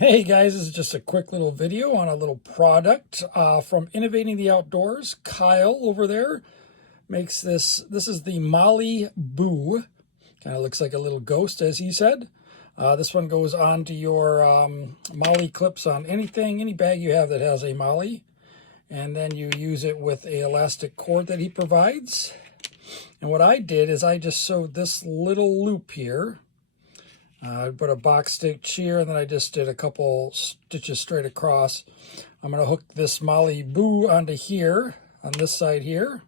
Hey guys, this is just a quick little video on a little product from Innovating the Outdoors. Kyle over there makes this. This is the Molle Boo. Kind of looks like a little ghost, as he said. This one goes onto your Molle clips on anything, any bag you have that has a Molle. And then you use it with a elastic cord that he provides. And what I did is I just sewed this little loop here. I put a box stitch here, and then I just did a couple stitches straight across. I'm going to hook this Molle Boo onto here, on this side here.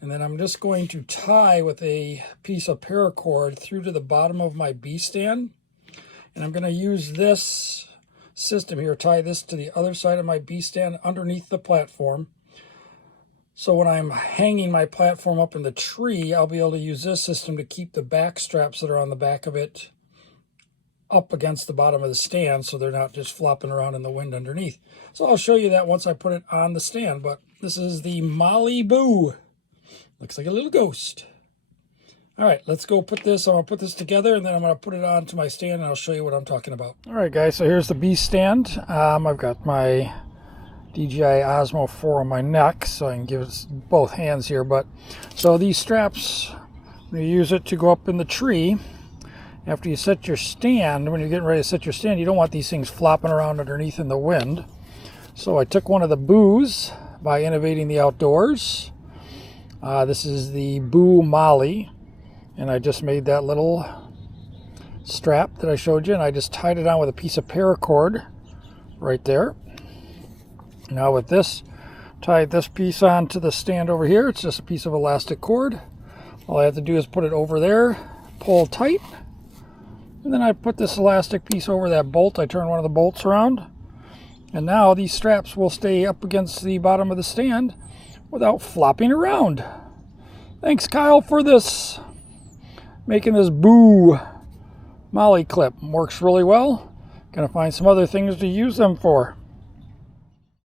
And then I'm just going to tie with a piece of paracord through to the bottom of my bee stand. And I'm going to use this system here, tie this to the other side of my bee stand underneath the platform. So when I'm hanging my platform up in the tree, I'll be able to use this system to keep the back straps that are on the back of it up against the bottom of the stand so they're not just flopping around in the wind underneath. So I'll show you that once I put it on the stand. But this is the Molle Boo. Looks like a little ghost. All right, let's go put this. I'm going to put this together, and then I'm going to put it onto my stand, and I'll show you what I'm talking about. All right, guys, so here's the bee stand. I've got my DJI Osmo 4 on my neck, so I can give it both hands here. But so these straps, you use it to go up in the tree. After you set your stand, when you're getting ready to set your stand, you don't want these things flopping around underneath in the wind. So I took one of the boos by Innovating the Outdoors. This is the Boo Molle, and I just made that little strap that I showed you, and I just tied it on with a piece of paracord right there. Now with this, tied this piece onto the stand over here. It's just a piece of elastic cord. All I have to do is put it over there, pull tight, and then I put this elastic piece over that bolt. I turn one of the bolts around, and now these straps will stay up against the bottom of the stand without flopping around. Thanks, Kyle, for this. Making this Boo Molle clip. Works really well. Gonna find some other things to use them for.